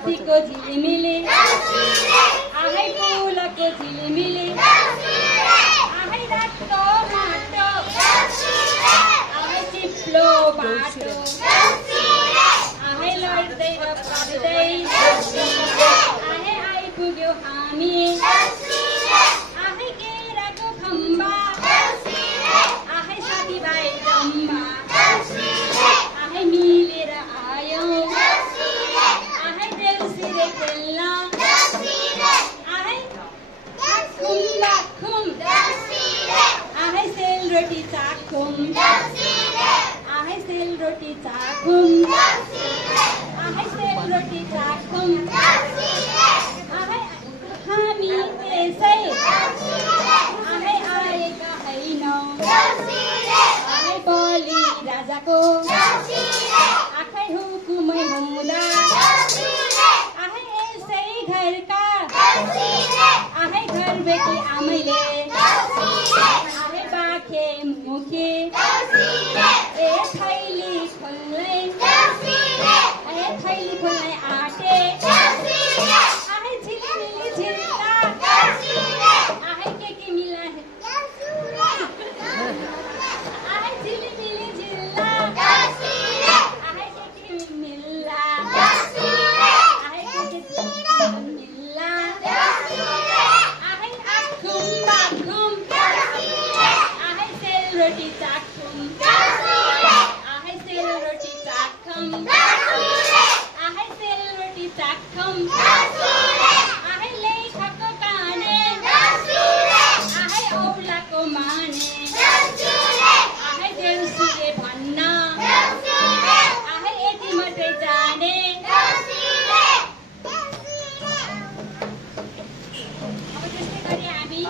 बत्तीको झिलिमिली आहै फुलको झिलिमिली आहै रातो माटो आहै चिप्लो बाटो आहै लड्दै र पढ्दै आहै आइपुग्यो हामी आहै केराको खम्बा आहै साथीभाइ जम्मा आहै मिलेर आयौँ आहै देउसिरे खेल्न आहै खुम्बा खुम आहै सेलरोटी चाखौँ आहै सेलरोटी चाखौँ आहै सेलरोटी चाखौँ आहै हामी त्यसै आहै आएका होइनौँ आहै बलि राजाको आँखै हुकुमै हुँदा आहै यसै घरका आहै घरबेटी आमैले आहै बाखे मुखे ए थैली खोल्नै ए थैली खोल्नै आँटे आहै झिलिमिली झिल्ला आहै के मिलाए आहै झिलिमिली झिल्ला आहै के मिल्ला आहै के मिल्ला आहै आखुम बाखुम आहै सेलरोटी चाखौँ आहै सेलरोटी चाखौँ आहै सेलरोटी चाखौँ आहै लेखको काने आहै औलाको माने आहै देउसिरे भन्न आहै यति मात्रै जाने अब त्यस्तै गरी हामी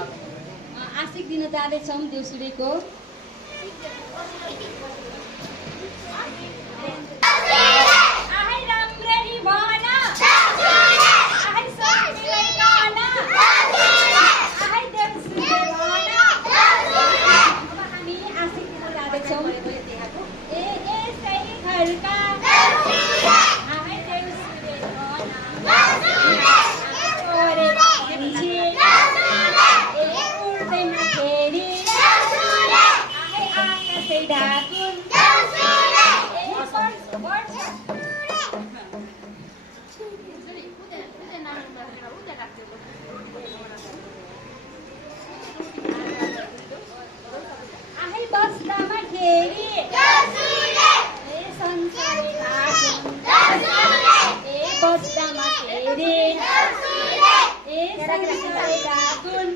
आशिक दिन जाँदैछौँ देउसुरेको आहै राम्ररी भन आहै सोच्नेलाई कान आहै देउसुरे भन अब हामी आशिक दिन जाँदैछौँ ए यसै घरका आहै देउसुरे भन चोरे भन्छे ए उड्दैन फेरि आहै आकाशै ढाकुन् आहै बस्दामा खेरी ए संसारै ढाकुन् ए बस्दामा खेरी ए संसारै ढाकुन्